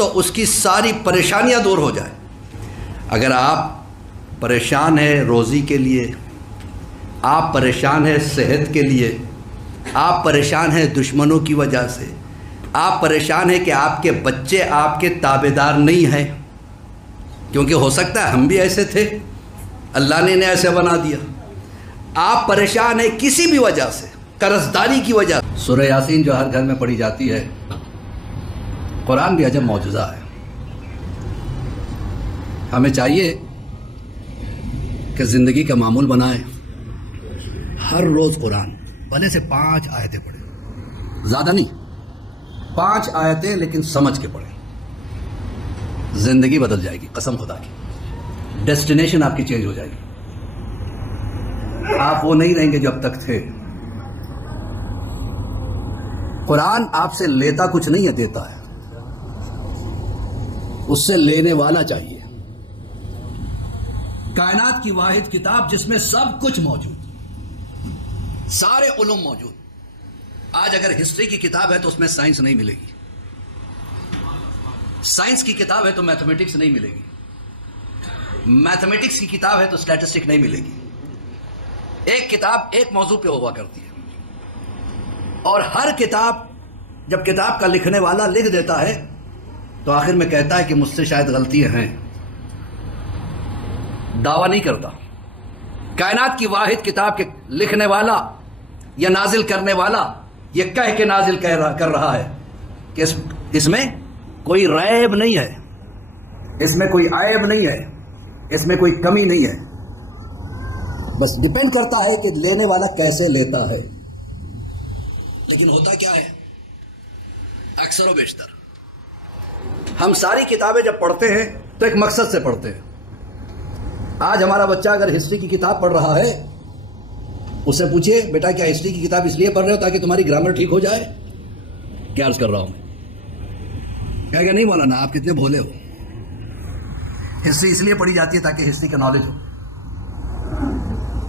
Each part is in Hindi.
तो उसकी सारी परेशानियां दूर हो जाए। अगर आप परेशान हैं रोज़ी के लिए, आप परेशान हैं सेहत के लिए, आप परेशान हैं दुश्मनों की वजह से, आप परेशान हैं कि आपके बच्चे आपके ताबेदार नहीं हैं, क्योंकि हो सकता है हम भी ऐसे थे, अल्लाह ने इन्हें ऐसे बना दिया। आप परेशान हैं किसी भी वजह से, कर्जदारी की वजह। सूरह यासीन जो हर घर में पढ़ी जाती है, कुरान भी अजब मौजूज़ा है। हमें चाहिए कि ज़िंदगी का मामूल बनाएं, हर रोज़ कुरान भले से 5 आयतें पढ़ें, ज़्यादा नहीं, 5 आयतें, लेकिन समझ के पढ़ें। ज़िंदगी बदल जाएगी, कसम खुदा की। डेस्टिनेशन आपकी चेंज हो जाएगी। आप वो नहीं रहेंगे जो अब तक थे। कुरान आपसे लेता कुछ नहीं है, देता है। उससे लेने वाला चाहिए। कायनात की वाहिद किताब जिसमें सब कुछ मौजूद, सारे उलूम मौजूद। आज अगर हिस्ट्री की किताब है तो उसमें साइंस नहीं मिलेगी, साइंस की किताब है तो मैथमेटिक्स नहीं मिलेगी, मैथमेटिक्स की किताब है तो स्टैटिस्टिक नहीं मिलेगी। एक किताब एक मौजू पे हुआ करती है, और हर किताब, जब किताब का लिखने वाला लिख देता है तो आखिर में कहता है कि मुझसे शायद गलतियां हैं, दावा नहीं करता। कायनात की वाहिद किताब के लिखने वाला या नाजिल करने वाला ये कह के नाजिल कर रहा है कि इसमें कोई रैब नहीं है, इसमें कोई ऐब नहीं है, इसमें कोई कमी नहीं है। बस डिपेंड करता है कि लेने वाला कैसे लेता है। लेकिन होता क्या है, अक्सर व बेशतर हम सारी किताबें जब पढ़ते हैं तो एक मकसद से पढ़ते हैं। आज हमारा बच्चा अगर हिस्ट्री की किताब पढ़ रहा है, उससे पूछिए बेटा क्या हिस्ट्री की किताब इसलिए पढ़ रहे हो ताकि तुम्हारी ग्रामर ठीक हो जाए? क्या अर्ज कर रहा हूं मैं? कहेगा नहीं मौलाना आप कितने भोले हो, हिस्ट्री इसलिए पढ़ी जाती है ताकि हिस्ट्री का नॉलेज हो।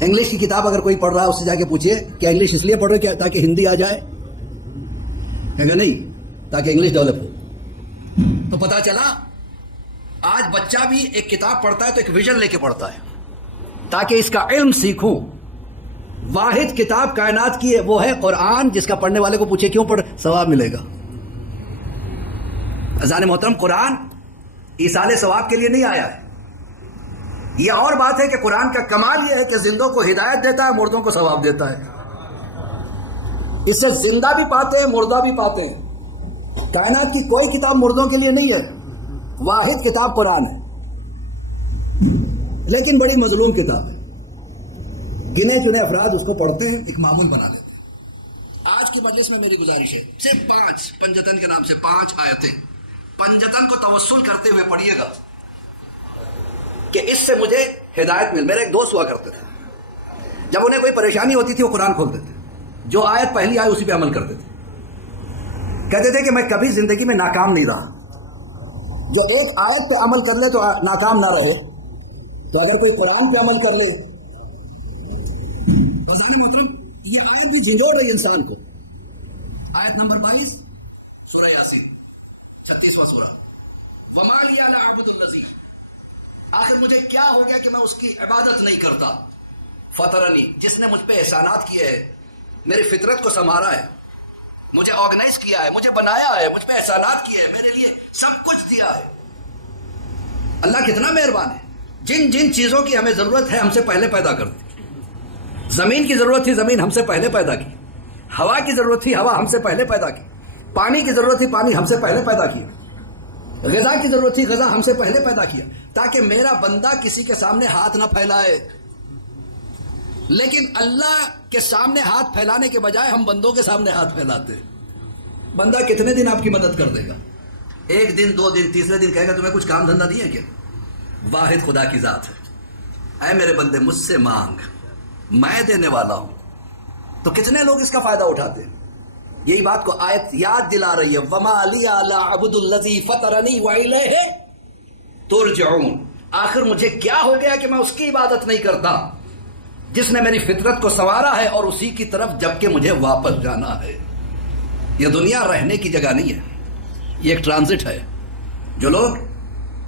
इंग्लिश की किताब अगर कोई पढ़ रहा है उससे जाके पूछिए क्या इंग्लिश इसलिए पढ़ रहे हो क्या ताकि हिंदी आ जाए? कहेगा नहीं, ताकि इंग्लिश डेवलप हो। तो पता चला आज बच्चा भी एक किताब पढ़ता है तो एक विजन लेके पढ़ता है ताकि इसका इल्म सीखूं। वाहिद किताब कायनात की है वो है कुरान, जिसका पढ़ने वाले को पूछे क्यों पढ़, सवाब मिलेगा। अज़ान मोहतरम, कुरान ईसाले सवाब के लिए नहीं आया है। यह और बात है कि कुरान का कमाल यह है कि जिंदों को हिदायत देता है, मुर्दों को सवाब देता है। इससे जिंदा भी पाते हैं, मुर्दा भी पाते हैं। कायनात की कोई किताब मुर्दों के लिए नहीं है, वाहिद किताब कुरान है, लेकिन बड़ी मजलूम किताब है। गिने चुने अफराद उसको पढ़ते हैं, एक मामूल बना लेते हैं। आज की मजलिस में मेरी गुजारिश है, सिर्फ 5 पंजतन के नाम से 5 आयतें पंजतन को तवस्सुल करते हुए पढ़िएगा कि इससे मुझे हिदायत मिल। मेरे एक दोस्त हुआ करते थे, जब उन्हें कोई परेशानी होती थी वो कुरान खोलते थे, जो आयत पहली आए उसी पे अमल करते थे। कहते थे कि मैं कभी जिंदगी में नाकाम नहीं रहा। जो एक आयत पे अमल कर ले तो नाकाम ना रहे, तो अगर कोई कुरान पे अमल कर ले। मोहतरम, ये आयत भी झिझोड़ रही इंसान को। आयत नंबर 22 सूरह यासीन, 36वां सूरा। वमा लिया ला अअबुदुल लज़ी, आखिर मुझे क्या हो गया कि मैं उसकी इबादत नहीं करता। फतरनी, जिसने मुझ पे एहसानात किए हैं, मेरी फितरत को संवारा है, मुझे ऑर्गेनाइज किया है, मुझे बनाया है, मुझ पे एहसानात किए हैं, मेरे लिए सब कुछ दिया है। अल्लाह कितना मेहरबान है। जिन जिन चीजों की हमें जरूरत है हमसे पहले पैदा कर दी। जमीन की जरूरत थी, जमीन हमसे पहले पैदा की। हवा की जरूरत थी, हवा हमसे पहले पैदा की। पानी की जरूरत थी, पानी हमसे पहले पैदा किया। ग़िज़ा की जरूरत थी, ग़िज़ा हमसे पहले पैदा किया, ताकि मेरा बंदा किसी के सामने हाथ ना फैलाए। लेकिन अल्लाह के सामने हाथ फैलाने के बजाय हम बंदों के सामने हाथ फैलाते हैं। बंदा कितने दिन आपकी मदद कर देगा? 1 दिन, 2 दिन, तीसरे दिन कहेगा तुम्हें कुछ काम धंधा नहीं है क्या? वाहिद खुदा की जात है, ऐ मेरे बंदे मुझसे मांग, मैं देने वाला हूं। तो कितने लोग इसका फायदा उठाते हैं? यही बात को आयत याद दिला रही है। वमा लिया ला अअबुदुल लज़ी फतरनी व इलैहि तुरजऊन, आखिर मुझे क्या हो गया कि मैं उसकी इबादत नहीं करता जिसने मेरी फितरत को संवारा है और उसी की तरफ जबकि मुझे वापस जाना है। यह दुनिया रहने की जगह नहीं है, यह एक ट्रांजिट है। जो लोग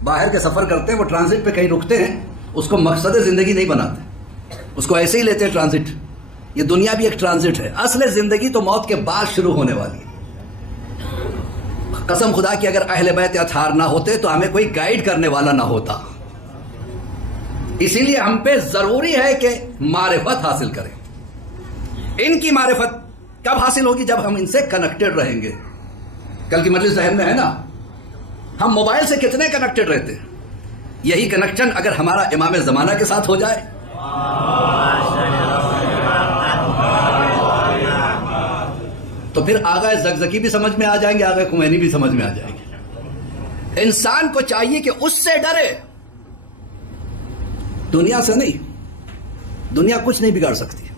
बाहर के सफ़र करते हैं वो ट्रांजिट पे कहीं रुकते हैं, उसको मकसद ज़िंदगी नहीं बनाते, उसको ऐसे ही लेते हैं ट्रांजिट। ये दुनिया भी एक ट्रांजिट है। असल ज़िंदगी तो मौत के बाद शुरू होने वाली है। कसम खुदा की अगर अहले बैत अतहार ना होते तो हमें कोई गाइड करने वाला ना होता। इसीलिए हम पे ज़रूरी है कि मारिफत हासिल करें। इनकी मारिफत कब हासिल होगी? जब हम इनसे कनेक्टेड रहेंगे। कल की मजलिस जहन में है ना, हम मोबाइल से कितने कनेक्टेड रहते हैं। यही कनेक्शन अगर हमारा इमाम ज़माना के साथ हो जाए, तो फिर आगा ज़गज़गी भी समझ में आ जाएंगे, आगा खुमैनी भी समझ में आ जाएंगे। इंसान को चाहिए कि उससे डरे, दुनिया से नहीं। दुनिया कुछ नहीं बिगाड़ सकती।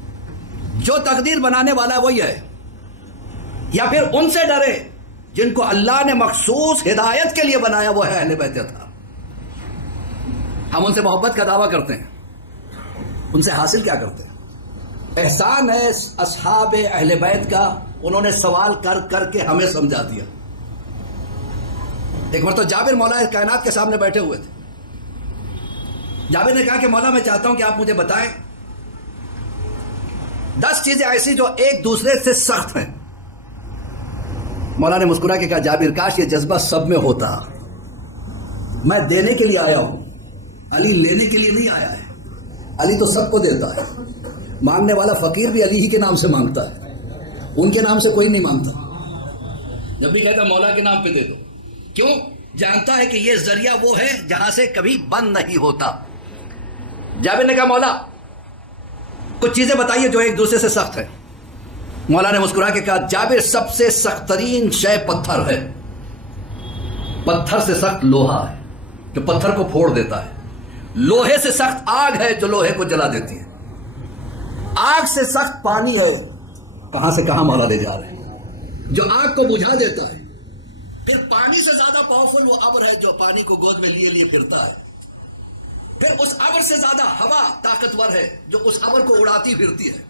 जो तकदीर बनाने वाला वही है। या फिर उनसे डरे जिनको अल्लाह ने मखसूस हिदायत के लिए बनाया, वो है अहले बैत अतहार। हम उनसे मोहब्बत का दावा करते हैं, उनसे हासिल क्या करते हैं? एहसान है असहाब अहले बैत का, उन्होंने सवाल कर करके हमें समझा दिया। एक बार तो जाबिर मौला कायनात के सामने बैठे हुए थे। जाबिर ने कहा कि मौला मैं चाहता हूं कि आप मुझे बताएं 10 चीजें ऐसी जो एक दूसरे से सख्त हैं। मौला ने मुस्कुरा के कहा, जाबिर काश ये जज्बा सब में होता। मैं देने के लिए आया हूं, अली लेने के लिए नहीं आया है। अली तो सबको देता है। मांगने वाला फकीर भी अली ही के नाम से मांगता है, उनके नाम से कोई नहीं मांगता। जब भी कहता मौला के नाम पे दे दो, क्यों? जानता है कि ये जरिया वो है जहां से कभी बंद नहीं होता। जाबिर ने कहा, मौला कुछ चीजें बताइए जो एक दूसरे से सख्त है। मौला ने मुस्कुरा के कहा, जाबिर सबसे सख्त तरीन शय पत्थर है। पत्थर से सख्त लोहा है जो पत्थर को फोड़ देता है। लोहे से सख्त आग है जो लोहे को जला देती है। आग से सख्त पानी है, कहां से कहां मौला ले जा रहे हैं, जो आग को बुझा देता है। फिर पानी से ज्यादा पावरफुल वो अब्र है जो पानी को गोद में लिए लिए फिरता है। फिर उस अब्र से ज्यादा हवा ताकतवर है जो उस अब्र को उड़ाती फिरती है।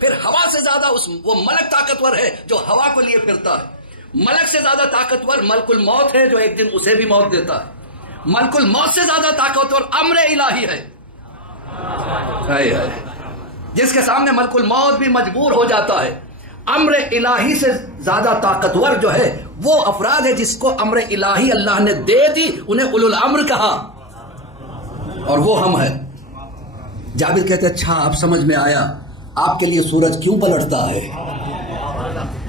फिर हवा से ज्यादा वो मलक ताकतवर है जो हवा को लिए फिरता है। मलक से ज्यादा ताकतवर मलकुल मौत है जो एक दिन उसे भी मौत देता है। मलकुल मौत से ज्यादा ताकतवर अम्र इलाही है, जिसके सामने मलकुल मौत भी मजबूर हो जाता है। अम्र इलाही से ज्यादा ताकतवर जो है वो अफराद है जिसको अम्र इलाही अल्लाह ने दे दी, उन्हें उलुल अम्र कहा, और वो हम है। जाबिर कहते, अच्छा आप समझ में आया, आपके लिए सूरज क्यों पलटता है,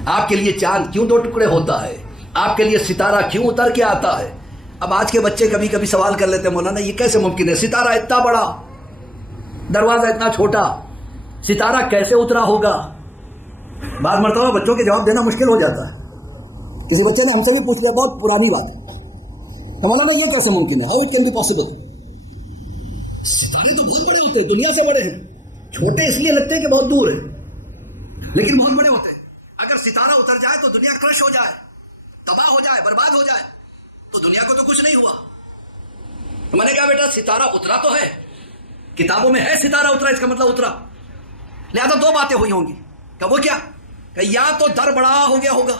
आपके लिए चांद क्यों 2 टुकड़े होता है, आपके लिए सितारा क्यों उतर के आता है। अब आज के बच्चे कभी कभी सवाल कर लेते हैं, मौलाना ये कैसे मुमकिन है, सितारा इतना बड़ा, दरवाजा इतना छोटा, सितारा कैसे उतरा होगा। बात मरतबा बच्चों के जवाब देना मुश्किल हो जाता है। किसी बच्चे ने हमसे भी पूछ लिया, बहुत पुरानी बात है, तो मौलाना ये कैसे मुमकिन है, how it can be possible. सितारे तो बहुत बड़े होते हैं, दुनिया से बड़े हैं। छोटे इसलिए लगते हैं कि बहुत दूर है, लेकिन बहुत बड़े होते हैं। अगर सितारा उतर जाए तो दुनिया क्रश हो जाए, तबाह हो जाए, बर्बाद हो जाए, तो दुनिया को तो कुछ नहीं हुआ। तो मैंने कहा, बेटा सितारा उतरा तो है, किताबों में है सितारा उतरा, इसका मतलब उतरा। लिहाजा 2 बातें हुई होंगी। क्या वो क्या? या तो दर बड़ा हो गया होगा।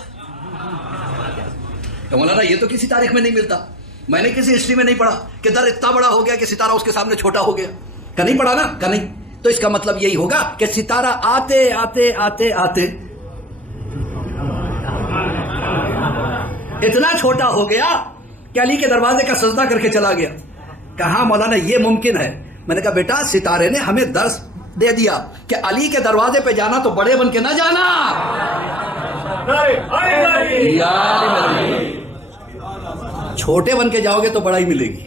क्या मौलाना ये तो किसी तारीख में नहीं मिलता, मैंने किसी हिस्ट्री में नहीं पढ़ा कि दर इतना बड़ा हो गया कि सितारा उसके सामने छोटा हो गया। क्या नहीं पढ़ा ना? क्या नहीं? तो इसका मतलब यही होगा कि सितारा आते आते आते आते इतना छोटा हो गया कि अली के दरवाजे का सजदा करके चला गया। कहा मौलाना ये मुमकिन है। मैंने कहा, बेटा सितारे ने हमें दर्स दे दिया कि अली के दरवाजे पे जाना तो बड़े बन के ना जाना, छोटे बन के जाओगे तो बड़ा ही मिलेगी।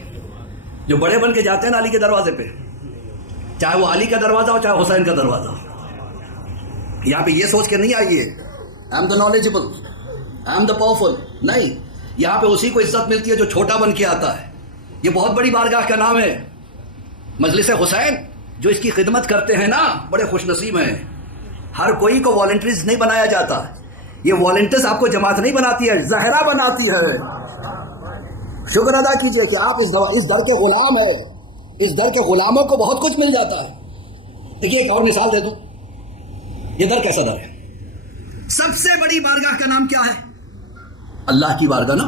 जो बड़े बन के जाते हैं ना अली के दरवाजे पे, चाहे वो अली का दरवाजा हो चाहे हुसैन का दरवाजा हो, यहाँ पे ये सोच के नहीं आइए I am the knowledgeable, I am the powerful, नहीं। यहाँ पे उसी को इज्जत मिलती है जो छोटा बन के आता है। ये बहुत बड़ी बारगाह का नाम है मजलिस हुसैन। जो इसकी खिदमत करते हैं ना, बड़े खुशनसीब हैं। हर कोई को वॉलंटियर्स नहीं बनाया जाता। ये वॉलंटियर्स आपको जमात नहीं बनाती है, जहरा बनाती है। शुक्र अदा कीजिए कि आप इस दर के गुलाम है। इस दर के गुलामों को बहुत कुछ मिल जाता है। देखिए एक और मिसाल दे दूं, ये दर कैसा दर है? सबसे बड़ी बारगाह का नाम क्या है? अल्लाह की बारगाह ना।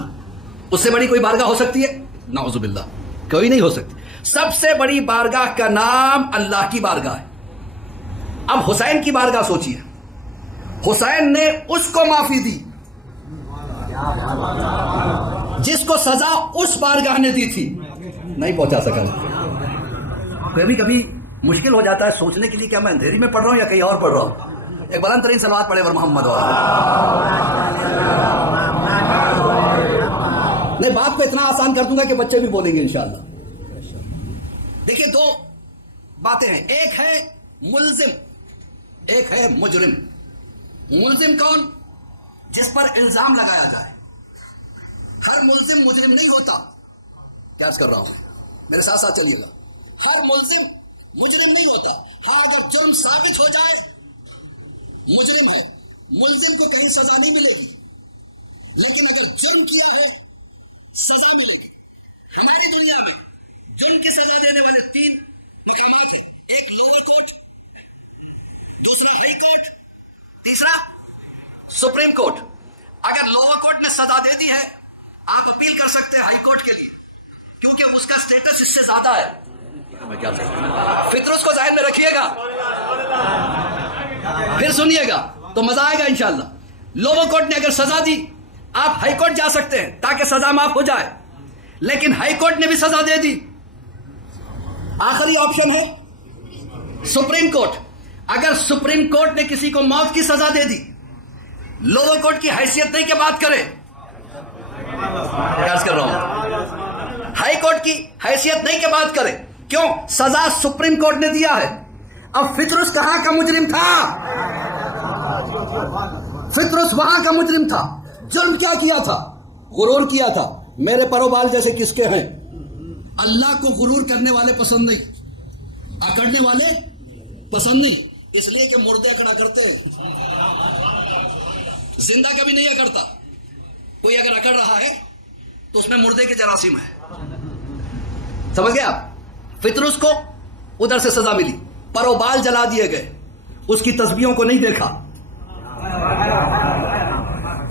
उससे बड़ी कोई बारगाह हो सकती है? नाउजुबिल्लाह, कोई नहीं हो सकती। सबसे बड़ी बारगाह का नाम अल्लाह की बारगाह है। अब हुसैन की बारगाह सोचिए, हुसैन ने उसको माफी दी जिसको सजा उस बारगाह ने दी थी, नहीं पहुंचा सका। कभी कभी मुश्किल हो जाता है सोचने के लिए, क्या मैं अंधेरी में पढ़ रहा हूं या कहीं और पढ़ रहा हूं। एक बुलंद तरीन सलवात पढ़े वर मोहम्मद। नहीं, बात को इतना आसान कर दूंगा कि बच्चे भी बोलेंगे इंशाअल्लाह। देखिए, दो बातें हैं, एक है मुल्जिम, एक है मुजरिम। मुल्जिम कौन? जिस पर इल्जाम लगाया जाए। हर मुल्जिम मुजरिम नहीं होता। क्या कर रहा हूं, मेरे साथ साथ चलिएगा। हर मुल्जिम मुजरिम नहीं होता। हाँ, अगर जुर्म साबित हो जाए मुजरिम है, मुल्जिम को कहीं सजा नहीं मिलेगी, लेकिन अगर जुर्म किया है सजा मिलेगी। हमारी दुनिया में जुर्म की सजा देने वाले 3 महकमा थे, एक लोअर कोर्ट, दूसरा हाई कोर्ट, तीसरा सुप्रीम कोर्ट। अगर लोअर कोर्ट ने सजा दे दी है, आप अपील कर सकते हैं हाई कोर्ट के लिए, क्योंकि उसका स्टेटस इससे ज्यादा है। मैं क्या फितरत को ज़हन में रखिएगा, फिर सुनिएगा तो मजा आएगा इंशाअल्लाह। लोअर कोर्ट ने अगर सजा दी, आप हाई कोर्ट जा सकते हैं ताकि सजा माफ हो जाए, लेकिन हाई कोर्ट ने भी सजा दे दी। आखिरी ऑप्शन है सुप्रीम कोर्ट। अगर सुप्रीम कोर्ट ने किसी को मौत की सजा दे दी, लोअर कोर्ट की हैसियत नहीं कि बात करे, क्या कर रहा हूं, हाई कोर्ट की हैसियत नहीं कि बात करे। क्यों? सजा सुप्रीम कोर्ट ने दिया है। अब फितरस कहां का मुजरिम था? फितरस वहां का मुजरिम था। जुर्म क्या किया था? गुरूर किया था। मेरे परोबाल जैसे किसके हैं? अल्लाह को गुरूर करने वाले पसंद नहीं, अकड़ने वाले पसंद नहीं, इसलिए कि मुर्दे अकड़ा करते हैं, जिंदा कभी नहीं अकड़ता। कोई अगर अकड़ रहा है तो उसमें मुर्दे के जरासीम है। समझ गए आप? फितरस को उधर से सजा मिली, परोबाल जला दिए गए। उसकी तस्बीहों को नहीं देखा,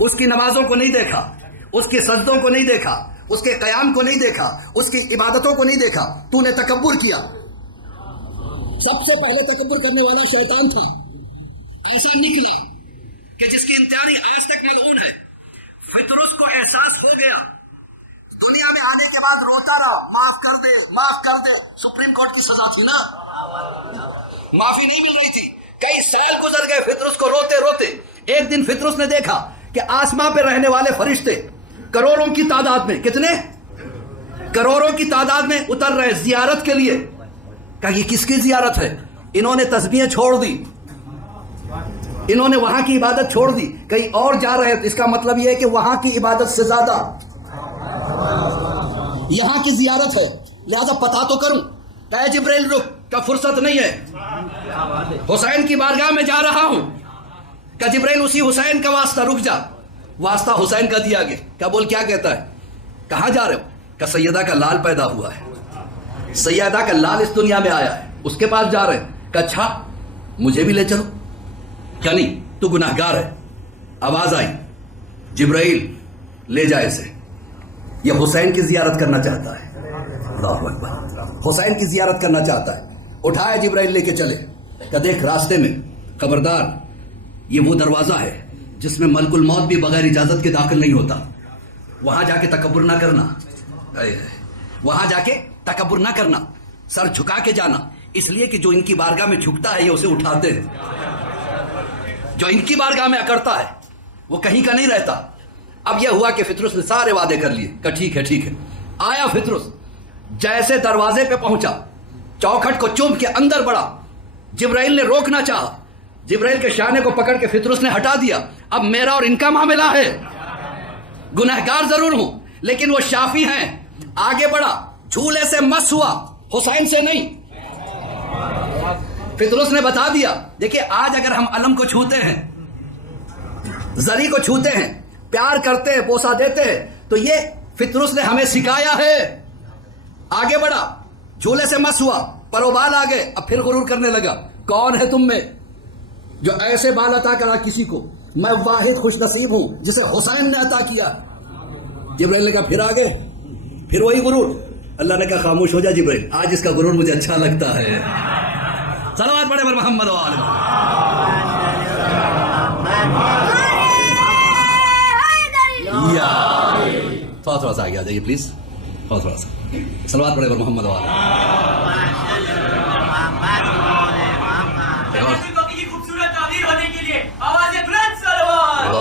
उसकी नमाजों को नहीं देखा, उसके सजदों को नहीं देखा, उसके कयाम को नहीं देखा, उसकी इबादतों को नहीं देखा। तूने तकब्बुर किया। सबसे पहले तकब्बुर करने वाला शैतान था। ऐसा निकला कि जिसकी इंतहाई आज तक मलऊन है। फितरस को एहसास हो गया, दुनिया में आने के बाद रोता रहा, माफ कर दे, माफ कर दे। सुप्रीम कोर्ट की सजा थी ना, माफी नहीं मिल रही थी। कई साल गुजर गए फितरस को रोते रोते। एक दिन फितरस ने देखा कि आसमां पे रहने वाले फरिश्ते करोड़ों की तादाद में, कितने करोड़ों की तादाद में उतर रहे जियारत के लिए। कहा, ये किसकी जियारत है? इन्होंने तस्बीहें छोड़ दी, इन्होंने वहां की इबादत छोड़ दी, कहीं और जा रहे हैं। इसका मतलब यह है कि वहां की इबादत से ज्यादा यहां की जियारत है, लिहाजा पता तो करूं। कहे जिब्राइल रुक, का फुर्सत नहीं है, हुसैन की बारगाह में जा रहा हूं। का जिब्राइल उसी हुसैन का वास्ता, रुक जा। वास्ता हुसैन का दिया गया। क्या बोल, क्या कहता है? कहां जा रहे हो? का सैयदा का लाल पैदा हुआ है, सैयदा का लाल इस दुनिया में आया है, उसके पास जा रहे हैं। का अच्छा, मुझे भी ले चलो। क्या नहीं, तू गुनाहगार है। आवाज आई, जिब्राइल ले जाए इसे, यह हुसैन की जियारत करना चाहता है। अल्लाहु अकबर, हुसैन की जियारत करना चाहता है। उठाया, जिब्राइल लेके चले। क्या देख, रास्ते में खबरदार, ये वो दरवाजा है जिसमें मलकुल मौत भी बगैर इजाजत के दाखिल नहीं होता। वहां जाके तकब्बुर ना करना, वहां जाके तकब्बुर ना करना, सर झुका के जाना। इसलिए कि जो इनकी बारगाह में झुकता है ये उसे उठाते हैं, जो इनकी बारगाह में अकड़ता है वो कहीं का नहीं रहता। अब यह हुआ कि फितरस ने सारे वादे कर लिए। का ठीक है, ठीक है। आया फितरस, जैसे दरवाजे पे पहुंचा, चौखट को चूम के अंदर बढ़ा। जिब्राइल ने रोकना चाहा, जिब्राइल के शाने को पकड़ के फितरस ने हटा दिया। अब मेरा और इनका मामला है, गुनहगार जरूर हूं लेकिन वो शाफी हैं। आगे बढ़ा, झूले से मस हुआ, हुसैन से नहीं। फितरस ने बता दिया, देखिए आज अगर हम अलम को छूते हैं, जरी को छूते हैं, प्यार करते हैं, बोसा देते हैं, तो ये फितरस ने हमें सिखाया है। आगे बढ़ा, झूले से मस हुआ, परोबाल आ गए। अब फिर गुरूर करने लगा, कौन है तुम में जो ऐसे बाल अता करा किसी को? मैं वाहिद खुश नसीब हूं जिसे हुसैन ने अता किया। जिब्राइल ने कहा फिर आगे, फिर वही गुरूर। अल्लाह ने कहा खामोश हो जा जिब्राइल, आज इसका गुरूर मुझे अच्छा लगता है। सलावत पढ़े पर मोहम्मद थोड़ा सा आगे आ जाइए प्लीज, थोड़ा सा सलावत पढ़े पर मोहम्मद की खूबसूरत ताबीर होने के लिए आवाज़ बुलंद सलावत।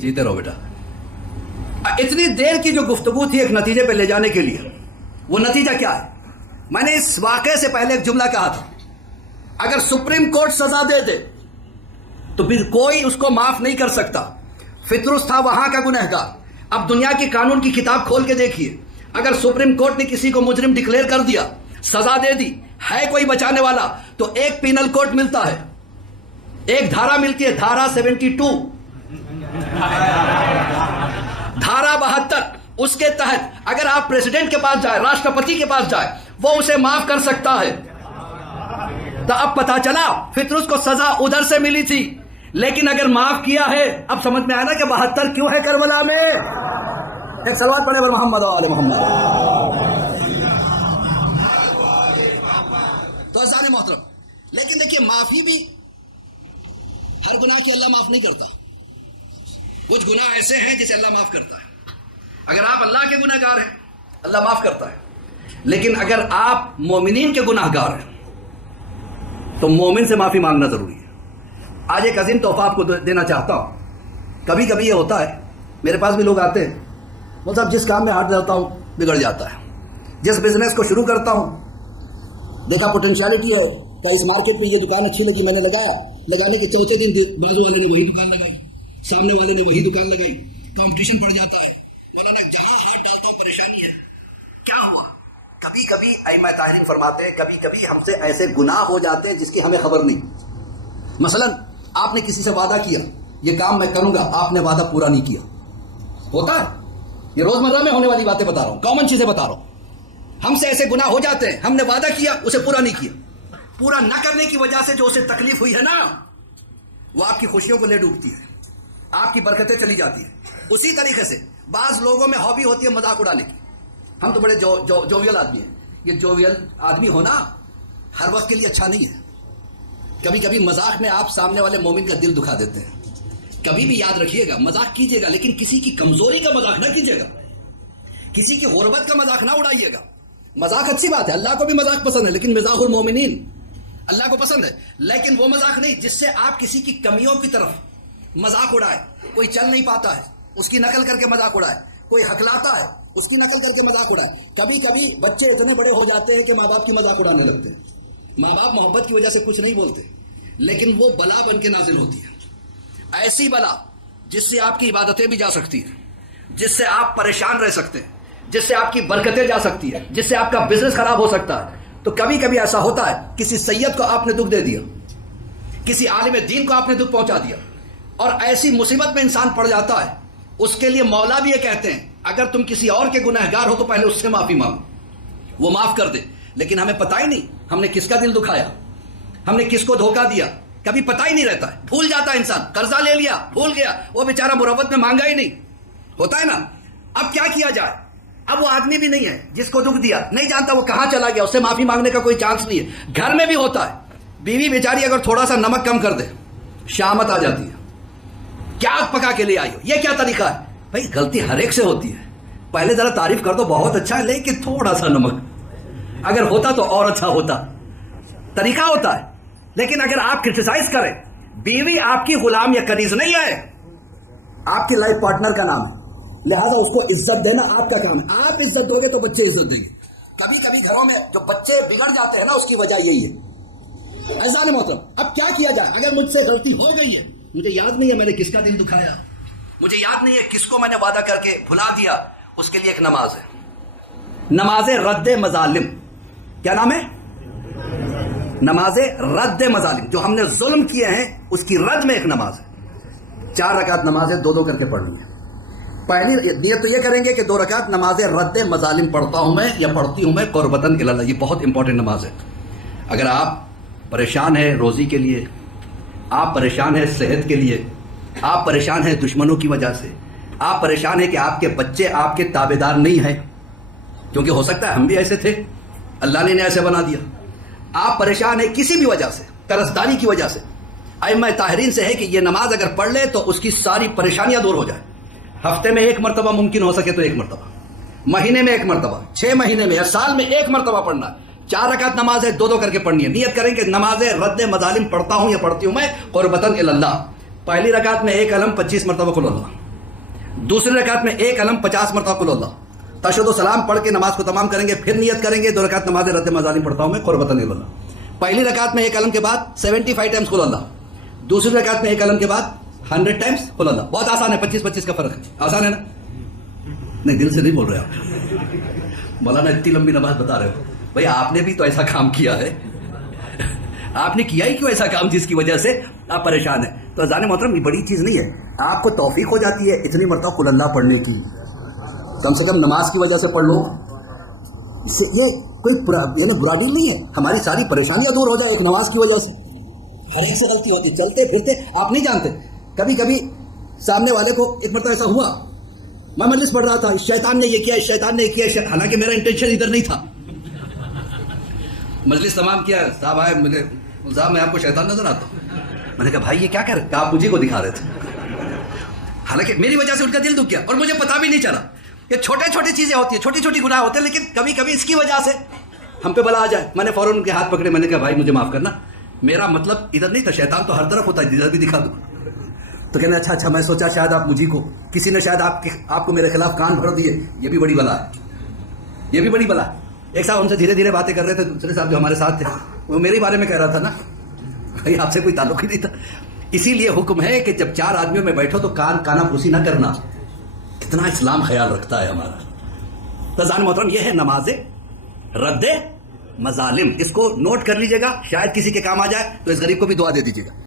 जीते रहो बेटा। इतनी देर की जो गुफ्तगू थी एक नतीजे पे ले जाने के लिए, वो नतीजा क्या है? मैंने इस वाक़े से पहले एक जुमला कहा था, अगर सुप्रीम कोर्ट सजा दे दे तो फिर कोई उसको माफ नहीं कर सकता। फितरुस था वहां का गुनहगार। अब दुनिया की कानून की किताब खोल के देखिए, अगर सुप्रीम कोर्ट ने किसी को मुजरिम डिक्लेयर कर दिया, सजा दे दी, है कोई बचाने वाला? तो एक पीनल कोड मिलता है, एक धारा मिलती है, धारा 72, धारा 72। उसके तहत अगर आप प्रेसिडेंट के पास जाए, राष्ट्रपति के पास जाए, वो उसे माफ कर सकता है। तो अब पता चला फितरुस को सजा उधर से मिली थी, लेकिन अगर माफ किया है, अब समझ में आया ना कि 72 क्यों है करबला में। एक सलवात पढ़े पर मोहम्मद वाले मोहम्मद। तो अज़ान मोहतरम, लेकिन देखिए माफी भी हर गुनाह की अल्लाह माफ नहीं करता। कुछ गुनाह ऐसे हैं जिसे अल्लाह माफ करता है। अगर आप अल्लाह के गुनाहगार हैं, अल्लाह माफ करता है। लेकिन अगर आप मोमिनीन के गुनाहगार हैं तो मोमिन से माफी मांगना जरूरी है। आज एक अजीम तोहफा आपको देना चाहता हूं। कभी कभी ये होता है, मेरे पास भी लोग आते हैं, वो साहब जिस काम में हाथ डालता हूं बिगड़ जाता है, जिस बिजनेस को शुरू करता हूं, देखा पोटेंशियलिटी है, क्या इस मार्केट में ये दुकान अच्छी लगी, मैंने लगाया, लगाने के चौथे दिन बाजू वाले ने वही दुकान लगाई, सामने वाले ने वही दुकान लगाई, कंपटीशन बढ़ जाता है। मौलाना जहां हाथ डालता हूं परेशानी है। क्या हुआ? कभी कभी अइमा ताहरीन फरमाते हैं, कभी कभी हमसे ऐसे गुनाह हो जाते हैं जिसकी हमें खबर नहीं। मसलन आपने किसी से वादा किया, ये काम मैं करूंगा, आपने वादा पूरा नहीं किया। होता है, ये रोजमर्रा में होने वाली बातें बता रहा हूं, कॉमन चीजें बता रहा हूं। हमसे ऐसे गुनाह हो जाते हैं, हमने वादा किया, उसे पूरा नहीं किया। पूरा न करने की वजह से जो उसे तकलीफ हुई है ना, वो आपकी खुशियों को ले डूबती है, आपकी बरकतें चली जाती है। उसी तरीके से बाज लोगों में हॉबी होती है मजाक उड़ाने की। हम तो बड़े जोवियल आदमी हैं। ये जोवियल आदमी होना हर वक्त के लिए अच्छा नहीं है। कभी कभी मजाक में आप सामने वाले मोमिन का दिल दुखा देते हैं। कभी भी याद रखिएगा, मजाक कीजिएगा लेकिन किसी की कमजोरी का मजाक ना कीजिएगा, किसी की गुर्बत का मजाक ना उड़ाइएगा। मजाक अच्छी बात है, अल्लाह को भी मजाक पसंद है, लेकिन मिजाहुल मोमिनीन अल्लाह को पसंद है। लेकिन वो मजाक नहीं जिससे आप किसी की कमियों की तरफ मजाक उड़ाए। कोई चल नहीं पाता है, उसकी नकल करके मजाक उड़ाए। कोई हकलाता है, उसकी नकल करके मजाक उड़ाए। कभी कभी बच्चे इतने बड़े हो जाते हैं कि माँ बाप की मजाक उड़ाने लगते हैं। माँ बाप मोहब्बत की वजह से कुछ नहीं बोलते, लेकिन वो बला बन के नाजिल होती है। ऐसी बला जिससे आपकी इबादतें भी जा सकती हैं, जिससे आप परेशान रह सकते हैं, जिससे आपकी बरकतें जा सकती है, जिससे आपका बिजनेस खराब हो सकता है। तो कभी कभी ऐसा होता है, किसी सैयद को आपने दुख दे दिया, किसी आलिम दीन को आपने दुख पहुंचा दिया, और ऐसी मुसीबत में इंसान पड़ जाता है। उसके लिए मौला भी ये कहते हैं, अगर तुम किसी और के गुनहगार हो तो पहले उससे माफी मांगो, वो माफ कर दे। लेकिन हमें पता ही नहीं हमने किसका दिल दुखाया, हमने किसको धोखा दिया, कभी पता ही नहीं रहता है। भूल जाता है इंसान, कर्जा ले लिया, भूल गया, वो बेचारा मुरव्वत में मांगा ही नहीं, होता है ना। अब क्या किया जाए? अब वो आदमी भी नहीं है जिसको दुख दिया, नहीं जानता वो कहां चला गया, उससे माफी मांगने का कोई चांस नहीं है। घर में भी होता है, बीवी बेचारी अगर थोड़ा सा नमक कम कर दे, शामत आ जाती है, क्या पका के ले आई हो, ये क्या तरीका है? भाई गलती हर एक से होती है, पहले जरा तारीफ कर दो, बहुत अच्छा है, लेकिन थोड़ा सा नमक अगर होता तो और अच्छा होता, तरीका होता है। लेकिन अगर आप क्रिटिसाइज करें, बीवी आपकी गुलाम या कनीज नहीं है, आपकी लाइफ पार्टनर का नाम है, लिहाजा उसको इज्जत देना आपका काम है। आप इज्जत दोगे तो बच्चे इज्जत देंगे। कभी कभी घरों में जो बच्चे बिगड़ जाते हैं ना, उसकी वजह यही है। ऐसा नहीं मोहतरम, अब क्या किया जाए? अगर मुझसे गलती हो गई है, मुझे याद नहीं है मैंने किसका दिल दुखाया, मुझे याद नहीं है किसको मैंने वादा करके भुला दिया, उसके लिए एक नमाज है, नमाज रद्द मजालिम। क्या नाम है? नमाज रद्द मजालिम। जो हमने जुल्म किए हैं उसकी रद्द में एक नमाज है। 4 रकात नमाज है, 2-2 करके पढ़नी है। पहली नियत तो ये करेंगे कि 2 रकात नमाज रद्द मजालिम पढ़ता हूं मैं या पढ़ती हूं मैं कुर्बतन इल्लल्लाह। ये बहुत इंपॉर्टेंट नमाज है। अगर आप परेशान है रोजी के लिए, आप परेशान है सेहत के लिए, आप परेशान है दुश्मनों की वजह से, आप परेशान है कि आपके बच्चे आपके ताबेदार नहीं हैं, क्योंकि हो सकता है हम भी ऐसे थे, अल्लाह ने ऐसे बना दिया। आप परेशान है किसी भी वजह से, तरसदारी की वजह से, अइम्मा ताहरीन से है कि ये नमाज अगर पढ़ ले तो उसकी सारी परेशानियां दूर हो जाए। हफ्ते में एक मरतबा मुमकिन हो सके तो एक मरतबा, महीने में एक मरतबा, 6 महीने में या साल में एक मरतबा पढ़ना। 4 रकात नमाज है, 2-2 करके पढ़नी है। नियत करें कि नमाज रद्द मजालिम पढ़ता हूं या पढ़ती हूं मैं कुर्बतन इल्लल्लाह। पहली रकात में एक अलम 25 मरतबा कुल अल्लाह, दूसरी रकात में एक अलम 50 मरतबा कुल अल्लाह, तशहद सलाम पढ़ के नमाज को तमाम करेंगे। फिर नियत करेंगे 2 रकात नमाज रद्द मजालिम पढ़ता हूं मैं कुर्बतन इल्लल्लाह। पहली रकात में एक अलम के बाद 75 टाइम्स कुल अल्लाह, दूसरी रकात में एक अलम के बाद 100 टाइम्स कुल अल्लाह। बहुत आसान है, 25-25 का फर्क है, आसान है ना? नहीं, दिल से नहीं बोल रहे आप मौलाना, इतनी लंबी नमाज बता रहे हो। भाई आपने भी तो ऐसा काम किया है, आपने किया ही क्यों ऐसा काम जिसकी वजह से आप परेशान हैं? तो अज़ान मोहतरम ये बड़ी चीज नहीं है, आपको तौफीक हो जाती है इतनी मरतबा कुल अल्लाह पढ़ने की, कम से कम नमाज की वजह से पढ़ लो। इससे ये कोई बुरा डील नहीं है, हमारी सारी परेशानियां दूर हो जाए एक नमाज की वजह से। हर एक से गलती होती है, चलते फिरते आप नहीं जानते। कभी कभी सामने वाले को एक मरतबा ऐसा हुआ, मैं मजलिस पढ़ रहा था, इस शैतान ने ये किया, इस शैतान ने ये किया, हालांकि मेरा इंटेंशन इधर नहीं था। मजलिस तमाम किया, साहब आए, मुझे साहब मैं आपको शैतान नजर आता हूँ। मैंने कहा भाई ये क्या कर रहे, आप मुझे को दिखा रहे थे। हालांकि मेरी वजह से उनका दिल दुख गया और मुझे पता भी नहीं चला। ये छोटे छोटी चीजें होती है, छोटी छोटी गुनाह होते हैं, लेकिन कभी कभी इसकी वजह से हम पे बला आ जाए। मैंने फौरन उनके हाथ पकड़े, मैंने कहा भाई मुझे माफ करना, मेरा मतलब इधर नहीं था, शैतान तो हर तरफ होता है, इधर भी दिखा दो। तो कहना अच्छा, मैं सोचा शायद आप मुझी को, किसी ने शायद आपको मेरे खिलाफ कान भर दिए, ये भी बड़ी बला है, ये भी बड़ी बला है। एक साहब उनसे धीरे धीरे बातें कर रहे थे, दूसरे साहब जो हमारे साथ थे वो मेरे बारे में कह रहा था ना, भाई आपसे कोई ताल्लुक ही नहीं था। इसीलिए हुक्म है कि जब 4 आदमियों में बैठो तो कानाफूसी ना करना। कितना इस्लाम ख्याल रखता है हमारा। तो जान मोहतरम ये है नमाज रद्द मजालिम, इसको नोट कर लीजिएगा, शायद किसी के काम आ जाए, तो इस गरीब को भी दुआ दे दीजिएगा।